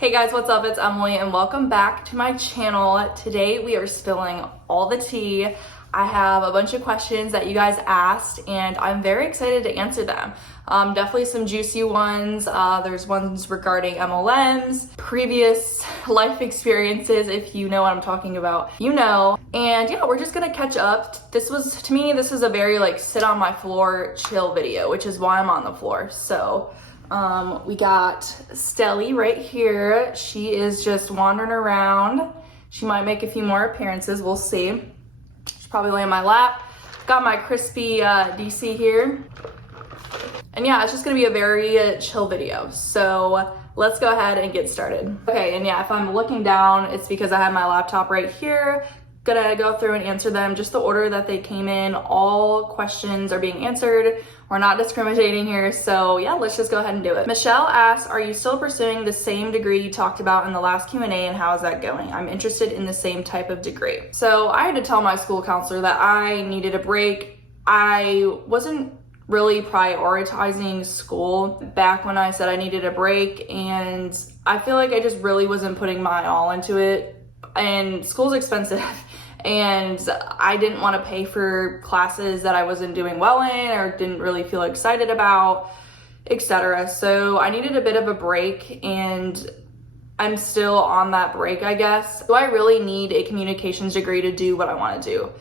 Hey guys, what's up? It's Emily and welcome back to my channel. Today we are spilling all the tea. I have a bunch of questions that you guys asked and I'm very excited to answer them. Definitely some juicy ones. There's ones regarding MLMs, previous life experiences, if you know what I'm talking about, you know. And yeah, we're just gonna catch up. To me, this is a very like sit on my floor, chill video, which is why I'm on the floor. So we got Stelly right here. She is just wandering around. She might make a few more appearances, we'll see. She's probably laying in my lap. Got my crispy DC here. And yeah, it's just gonna be a very chill video. So let's go ahead and get started. Okay, and yeah, if I'm looking down, it's because I have my laptop right here. Gonna go through and answer them just the order that they came in. All questions are being answered. We're not discriminating here, so yeah, let's just go ahead and do it. Michelle asks, are you still pursuing the same degree you talked about in the last Q&A and how is that going? I'm interested in the same type of degree. So I had to tell my school counselor that I needed a break. I wasn't really prioritizing school back when I said I needed a break, and I feel like I just really wasn't putting my all into it, and school's expensive. And I didn't want to pay for classes that I wasn't doing well in or didn't really feel excited about, etc. So I needed a bit of a break and I'm still on that break, I guess. Do I really need a communications degree to do what I want to do?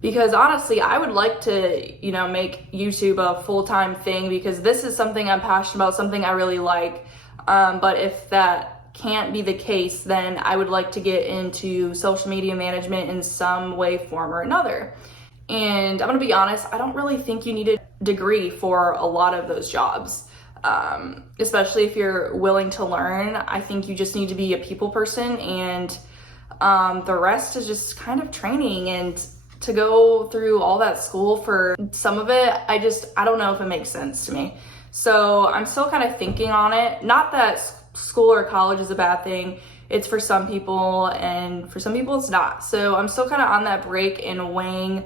Because honestly, I would like to, make YouTube a full-time thing because this is something I'm passionate about, something I really like. But if that can't be the case, then I would like to get into social media management in some way, form, or another. And I'm gonna be honest, I don't really think you need a degree for a lot of those jobs, especially if you're willing to learn. I think you just need to be a people person, and the rest is just kind of training. And to go through all that school for some of it, I don't know if it makes sense to me. So I'm still kind of thinking on it. Not that school or college is a bad thing. It's for some people and for some people it's not. So I'm still kind of on that break and weighing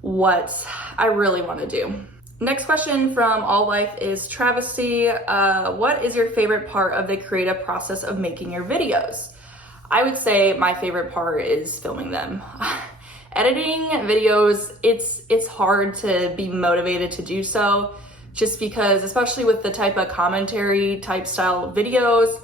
what I really want to do. Next question from All Life is Travesty. What is your favorite part of the creative process of making your videos? I would say my favorite part is filming them. Editing videos, it's hard to be motivated to do so, just because, especially with the type of commentary type style videos,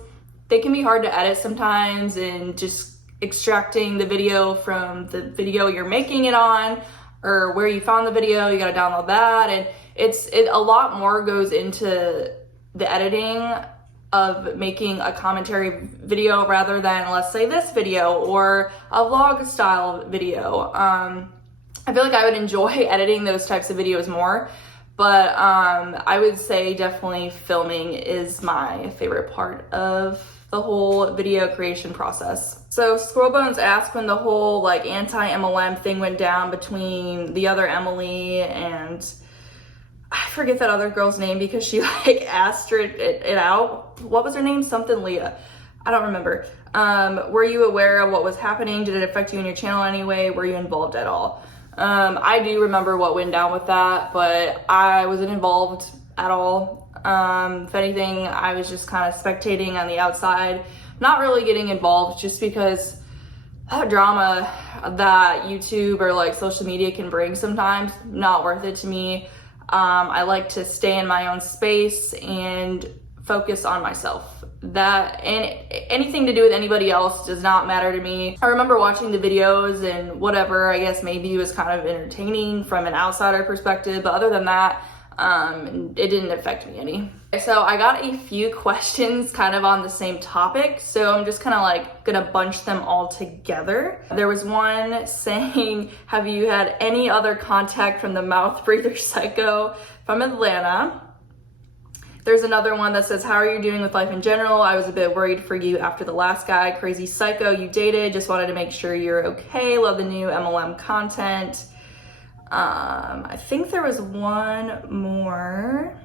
they can be hard to edit sometimes, and just extracting the video from the video you're making it on or where you found the video, you got to download that. And a lot more goes into the editing of making a commentary video rather than, let's say, this video or a vlog style video. I feel like I would enjoy editing those types of videos more. But I would say definitely filming is my favorite part of the whole video creation process. So Squirrelbones asked when the whole like anti-MLM thing went down between the other Emily and I forget that other girl's name because she like asked it out. What was her name? Something Leah. I don't remember. Were you aware of what was happening? Did it affect you and your channel anyway? Were you involved at all? I do remember what went down with that, but I wasn't involved at all. If anything, I was just kind of spectating on the outside, not really getting involved, just because that drama that YouTube or like social media can bring sometimes, not worth it to me. I like to stay in my own space and focus on myself. That and anything to do with anybody else does not matter to me. I remember watching the videos and whatever, I guess maybe it was kind of entertaining from an outsider perspective, but other than that, it didn't affect me any. So I got a few questions kind of on the same topic, so I'm just kind of like gonna bunch them all together. There was one saying, have you had any other contact from the mouth breather psycho from Atlanta? There's another one that says, how are you doing with life in general? I was a bit worried for you after the last guy, crazy psycho you dated. Just wanted to make sure you're okay. Love the new MLM content. I think there was one more.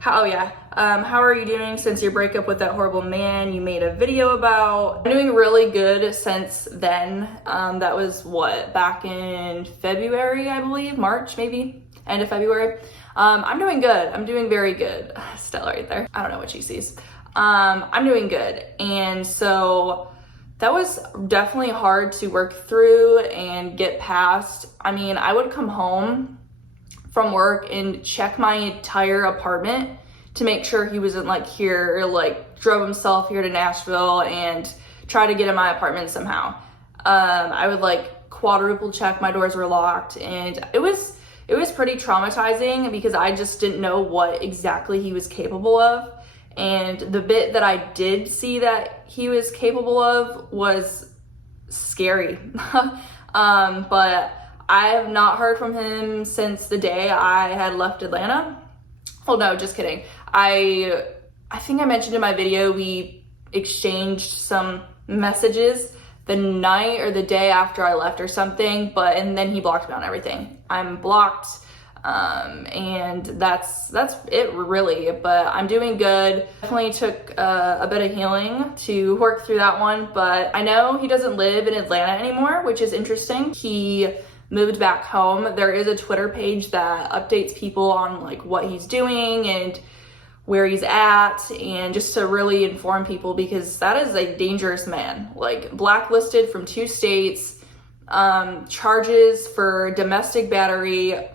How are you doing since your breakup with that horrible man you made a video about? I'm doing really good since then. That was back in February, I believe, March maybe, end of February. I'm doing good. I'm doing very good. Stella right there. I don't know what she sees. I'm doing good. And so that was definitely hard to work through and get past. I mean, I would come home from work and check my entire apartment to make sure he wasn't like here, or like drove himself here to Nashville and try to get in my apartment somehow. I would like quadruple check my doors were locked, and it was pretty traumatizing because I just didn't know what exactly he was capable of. And the bit that I did see that he was capable of was scary. But I have not heard from him since the day I had left Atlanta. Well, no, just kidding. I think I mentioned in my video, we exchanged some messages the night or the day after I left or something, and then he blocked me on everything. I'm blocked, and that's it really, but I'm doing good. Definitely took a bit of healing to work through that one, but I know he doesn't live in Atlanta anymore, which is interesting. He moved back home. There is a Twitter page that updates people on like what he's doing and where he's at, and just to really inform people, because that is a dangerous man, like blacklisted from 2 states, charges for domestic battery.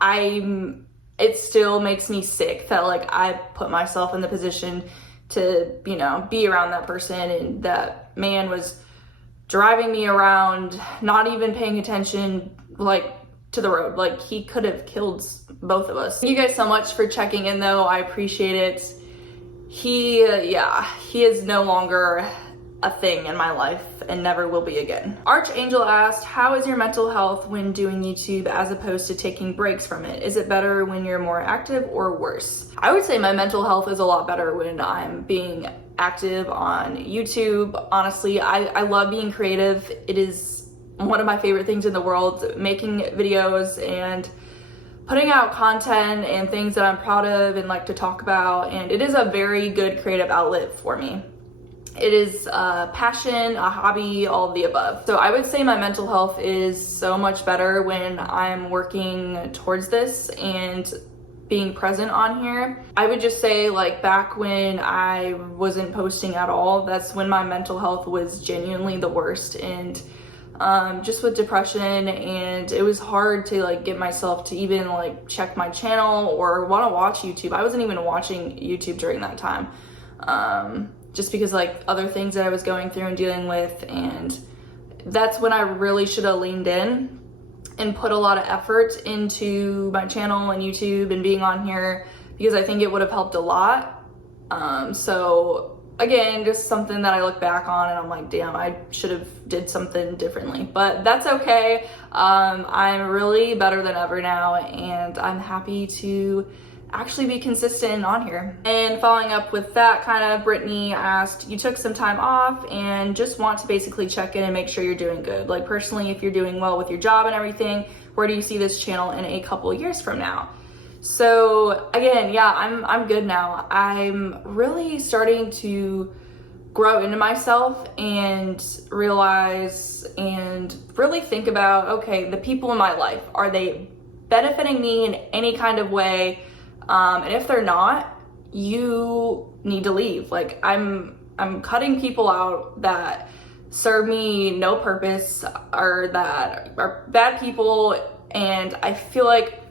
It still makes me sick that like I put myself in the position to, you know, be around that person, and that man was driving me around, not even paying attention like to the road. Like he could have killed both of us. Thank you guys so much for checking in though. I appreciate it. He is no longer a thing in my life and never will be again. Archangel asked, how is your mental health when doing YouTube as opposed to taking breaks from it? Is it better when you're more active or worse? I would say my mental health is a lot better when I'm being active on YouTube. Honestly, I love being creative. It is one of my favorite things in the world, making videos and putting out content and things that I'm proud of and like to talk about. And it is a very good creative outlet for me. It is a passion, a hobby, all of the above. So I would say my mental health is so much better when I'm working towards this and being present on here. I would just say like back when I wasn't posting at all, that's when my mental health was genuinely the worst. And just with depression, and it was hard to like get myself to even like check my channel or want to watch YouTube. I wasn't even watching YouTube during that time. Just because like other things that I was going through and dealing with, and that's when I really should have leaned in and put a lot of effort into my channel and YouTube and being on here, because I think it would have helped a lot. So again, just something that I look back on and I'm like, damn, I should have did something differently, but that's okay. I'm really better than ever now, and I'm happy to actually be consistent on here. And following up with that, kind of, Brittany asked, you took some time off and just want to basically check in and make sure you're doing good. Like personally, if you're doing well with your job and everything, where do you see this channel in a couple of years from now? So again, yeah, I'm good now. I'm really starting to grow into myself and realize and really think about, okay, the people in my life, are they benefiting me in any kind of way? And if they're not, you need to leave. Like I'm cutting people out that serve me no purpose, or that are bad people. And I feel like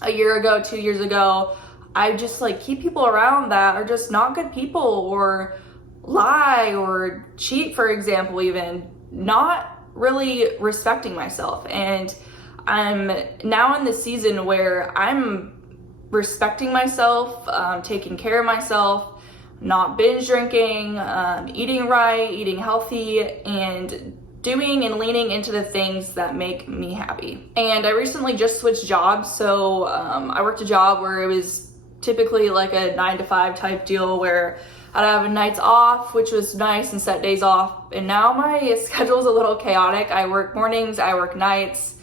a year ago, 2 years ago, I just like keep people around that are just not good people, or lie or cheat, for example, even not really respecting myself. And I'm now in the season where I'm respecting myself, taking care of myself, not binge drinking, eating right, eating healthy, and doing and leaning into the things that make me happy. And I recently just switched jobs. So I worked a job where it was typically like a 9-to-5 type deal where I'd have nights off, which was nice, and set days off. And now my schedule is a little chaotic. I work mornings, I work nights.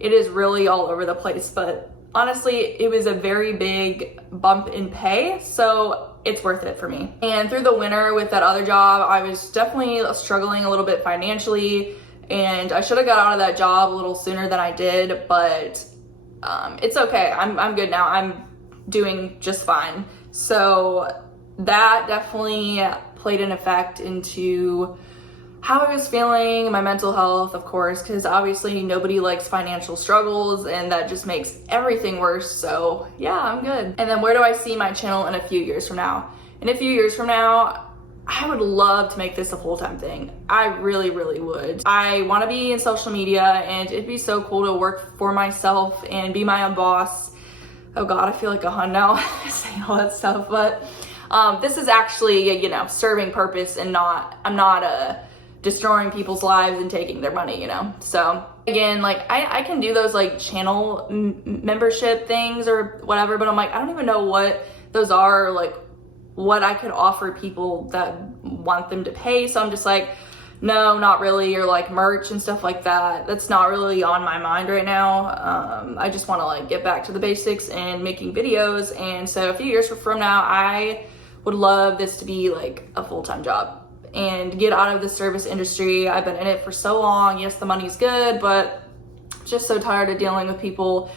It is really all over the place, but honestly, it was a very big bump in pay, so it's worth it for me. And through the winter with that other job, I was definitely struggling a little bit financially, and I should have got out of that job a little sooner than I did, but it's okay. I'm good now. I'm doing just fine. So that definitely played an effect into how I was feeling, my mental health, of course, because obviously nobody likes financial struggles, and that just makes everything worse. So yeah, I'm good. And then where do I see my channel in a few years from now? In a few years from now, I would love to make this a full-time thing. I really, really would. I want to be in social media, and it'd be so cool to work for myself and be my own boss. Oh God, I feel like a hun now saying all that stuff, but this is actually, you know, serving purpose, and I'm not destroying people's lives and taking their money, you know? So again, like I can do those like channel membership things or whatever, but I'm like, I don't even know what those are, like what I could offer people that want them to pay. So I'm just like, no, not really. Or like merch and stuff like that. That's not really on my mind right now. I just want to like get back to the basics and making videos. And so a few years from now, I would love this to be like a full-time job and get out of the service industry. I've been in it for so long. Yes, the money's good, but just so tired of dealing with people,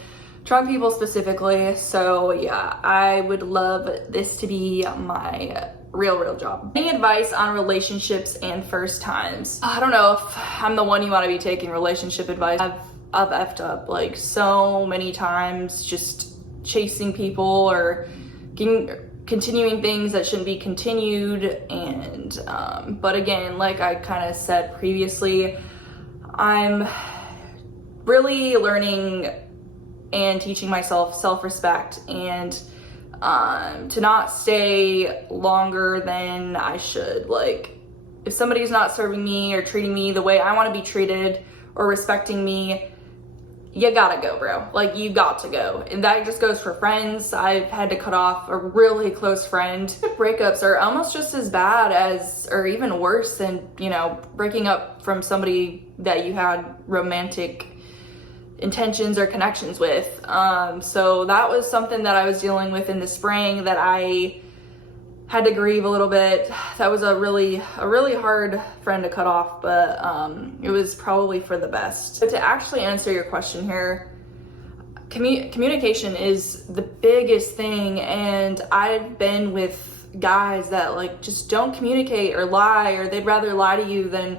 drunk people specifically. So yeah, I would love this to be my real job. Any advice on relationships and first times? I don't know if I'm the one you want to be taking relationship advice. I've effed up like so many times, just chasing people or continuing things that shouldn't be continued. And but again, like I kind of said previously, I'm really learning and teaching myself self-respect, and to not stay longer than I should. Like if somebody's not serving me or treating me the way I want to be treated or respecting me, you gotta go, bro. Like you got to go. And that just goes for friends. I've had to cut off a really close friend. Breakups are almost just as bad as, or even worse than, you know, breaking up from somebody that you had romantic intentions or connections with. So that was something that I was dealing with in the spring that I had to grieve a little bit. That was a really hard friend to cut off, but it was probably for the best. But to actually answer your question here, communication is the biggest thing, and I've been with guys that like just don't communicate or lie, or they'd rather lie to you than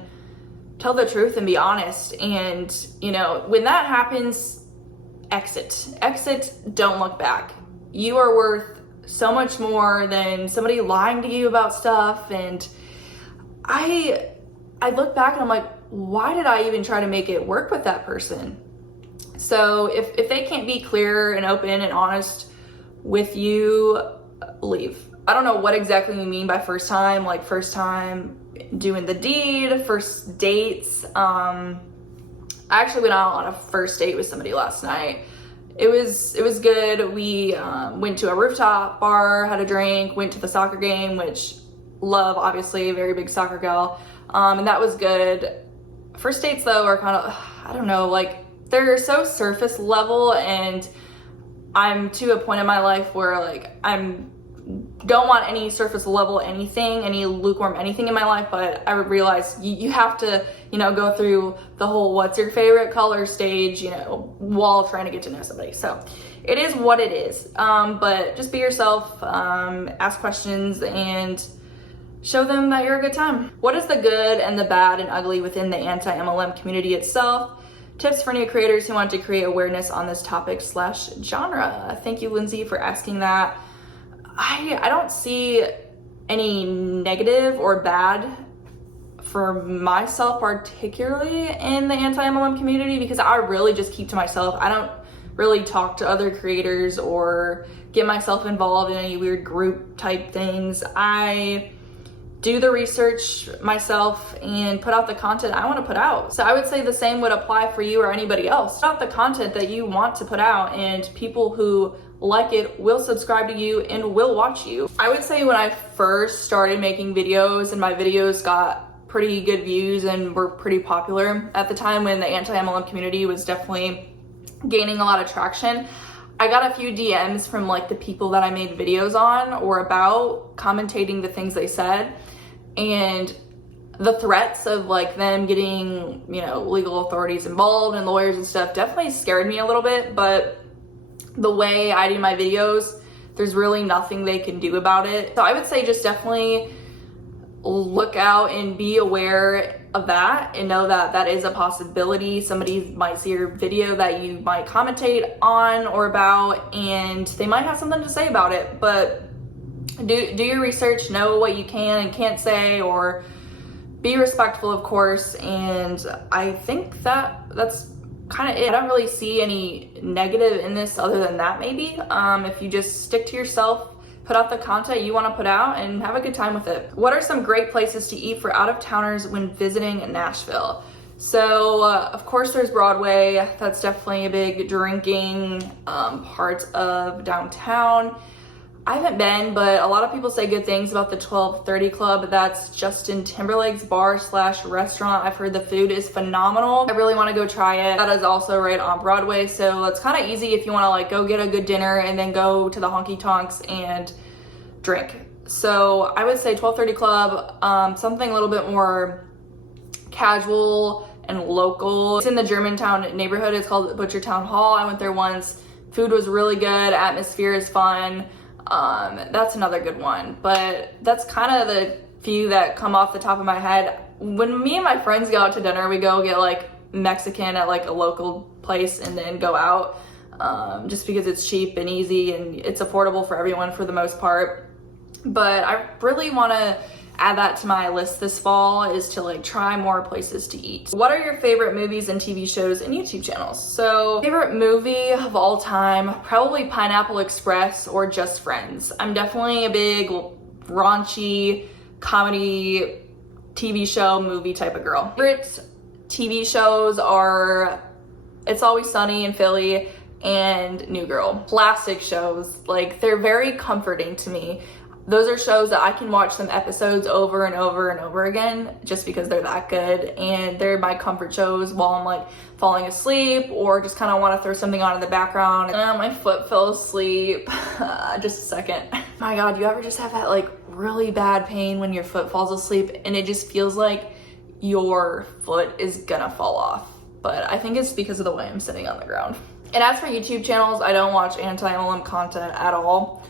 tell the truth and be honest. And you know, when that happens, exit, don't look back. You are worth so much more than somebody lying to you about stuff. And I look back and I'm like, why did I even try to make it work with that person? So if they can't be clear and open and honest with you, leave. I don't know what exactly you mean by first time, like first time doing the deed, first dates. I actually went out on a first date with somebody last night. It was good. We went to a rooftop bar, had a drink, went to the soccer game, which love, obviously, very big soccer gal. And that was good. First dates though are kind of, I don't know, like they're so surface level, and I'm to a point in my life where like don't want any surface level anything, any lukewarm anything in my life. But I would realize you have to, you know, go through the whole what's your favorite color stage, you know, while trying to get to know somebody. So it is what it is. But just be yourself, ask questions, and show them that you're a good time. What is the good and the bad and ugly within the anti-MLM community itself? Tips for new creators who want to create awareness on this topic / genre. Thank you, Lindsay, for asking that. I don't see any negative or bad for myself, particularly in the anti-MLM community, because I really just keep to myself. I don't really talk to other creators or get myself involved in any weird group type things. I do the research myself and put out the content I want to put out. So I would say the same would apply for you or anybody else. Put out the content that you want to put out, and people who like it will subscribe to you and will watch you. I would say when I first started making videos and my videos got pretty good views and were pretty popular at the time when the anti-MLM community was definitely gaining a lot of traction, I got a few DMs from like the people that I made videos on or about, commentating the things they said, and the threats of like them getting, you know, legal authorities involved and lawyers and stuff definitely scared me a little bit. But the way I do my videos, there's really nothing they can do about it. So I would say just definitely look out and be aware of that and know that that is a possibility. Somebody might see your video that you might commentate on or about, and they might have something to say about it. But do your research, know what you can and can't say, or be respectful, of course. And I think that's kind of it. I don't really see any negative in this other than that, maybe. If you just stick to yourself, put out the content you want to put out, and have a good time with it. What are some great places to eat for out-of-towners when visiting Nashville? So, of course, there's Broadway. That's definitely a big drinking part of downtown. I haven't been, but a lot of people say good things about the 1230 Club. That's Justin Timberlake's bar / restaurant. I've heard the food is phenomenal. I really want to go try it. That is also right on Broadway, so it's kind of easy if you want to like go get a good dinner and then go to the honky tonks and drink. So I would say 1230 Club, something a little bit more casual and local. It's in the Germantown neighborhood. It's called Butchertown Hall. I went there once. Food was really good. Atmosphere is fun. That's another good one, but that's kind of the few that come off the top of my head. When me and my friends go out to dinner, we go get like Mexican at like a local place and then go out, just because it's cheap and easy and it's affordable for everyone for the most part. But I really want to add that to my list this fall, is to like try more places to eat. What are your favorite movies and TV shows and YouTube channels? So favorite movie of all time, probably Pineapple Express or Just Friends. I'm definitely a big raunchy comedy TV show movie type of girl. Favorite TV shows are It's Always Sunny in Philly and New Girl. Classic shows, like they're very comforting to me. Those are shows that I can watch them episodes over and over and over again just because they're that good, and they're my comfort shows while I'm like falling asleep or just kind of want to throw something on in the background. My foot fell asleep. Just a second. My God, you ever just have that like really bad pain when your foot falls asleep and it just feels like your foot is gonna fall off? But I think it's because of the way I'm sitting on the ground. And as for YouTube channels, I don't watch anti-MLM content at all.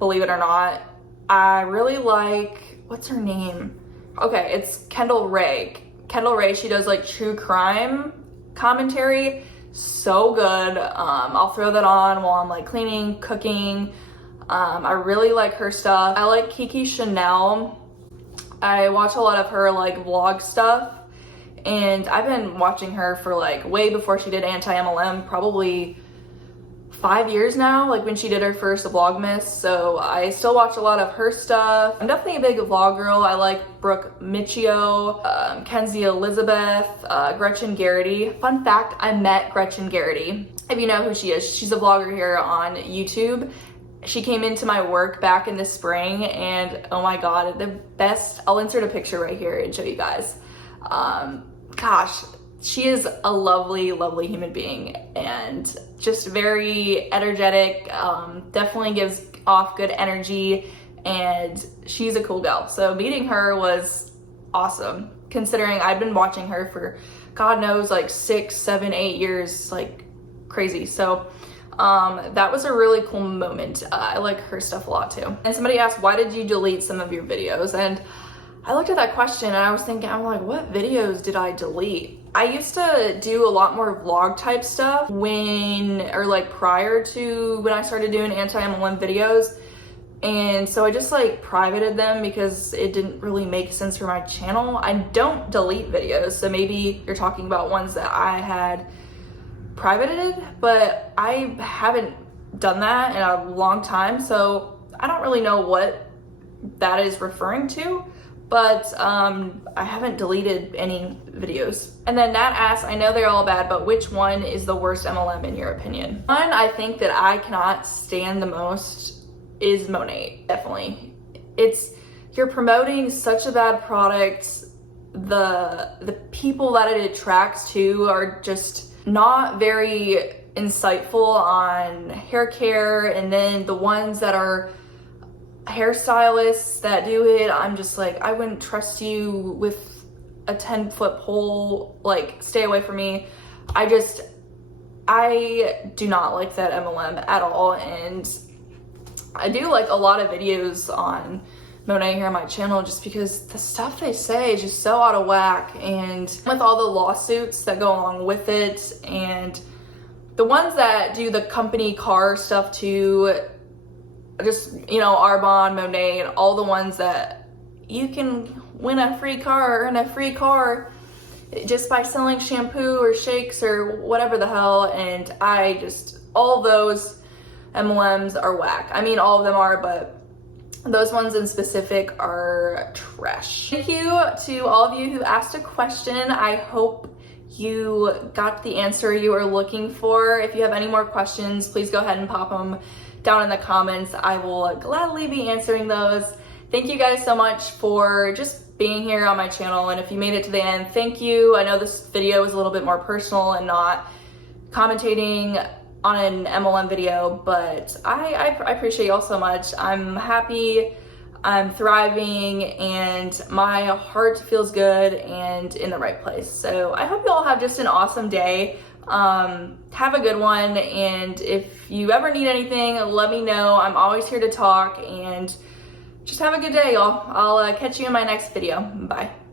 Believe it or not. I really like, what's her name? Okay, it's Kendall Ray. Kendall Ray, she does like true crime commentary. So good. I'll throw that on while I'm like cleaning, cooking. I really like her stuff. I like Kiki Chanel. I watch a lot of her like vlog stuff, and I've been watching her for like way before she did anti-MLM, probably 5 years now, like when she did her first Vlogmas. So I still watch a lot of her stuff. I'm definitely a big vlog girl. I like Brooke Michio, Kenzie Elizabeth, Gretchen Garrity. Fun fact, I met Gretchen Garrity. If you know who she is, she's a vlogger here on YouTube. She came into my work back in the spring, and oh my God, the best. I'll insert a picture right here and show you guys. Gosh, she is a lovely, lovely human being and just very energetic, definitely gives off good energy, and she's a cool gal. So meeting her was awesome, considering I've been watching her for God knows like 6, 7, 8 years, like crazy. So that was a really cool moment. I like her stuff a lot too. And somebody asked, why did you delete some of your videos? And I looked at that question and I was thinking, I'm like, what videos did I delete? I used to do a lot more vlog type stuff prior to when I started doing anti-MLM videos. And so I just like privated them because it didn't really make sense for my channel. I don't delete videos, so maybe you're talking about ones that I had privated, but I haven't done that in a long time, so I don't really know what that is referring to. But I haven't deleted any videos. And then Nat asks, I know they're all bad, but which one is the worst MLM in your opinion? One I think that I cannot stand the most is Monat, definitely. You're promoting such a bad product. The people that it attracts to are just not very insightful on hair care, and then the ones that are hairstylists that do it, I'm just like, I wouldn't trust you with a 10-foot pole, like stay away from me. I do not like that MLM at all, and I do like a lot of videos on Monat here on my channel just because the stuff they say is just so out of whack, and with all the lawsuits that go along with it, and the ones that do the company car stuff too, just, you know, Arbonne, Monat, all the ones that you can win a free car or earn a free car just by selling shampoo or shakes or whatever the hell. And all those MLMs are whack. I mean, all of them are, but those ones in specific are trash. Thank you to all of you who asked a question. I hope you got the answer you were looking for. If you have any more questions, please go ahead and pop them down in the comments. I will gladly be answering those. Thank you guys so much for just being here on my channel, and if you made it to the end, thank you. I know this video is a little bit more personal and not commentating on an MLM video, but I appreciate y'all so much. I'm happy, I'm thriving, and my heart feels good and in the right place. So I hope you all have just an awesome day. Have a good one, and if you ever need anything, let me know. I'm always here to talk, and just have a good day, y'all. I'll catch you in my next video. Bye.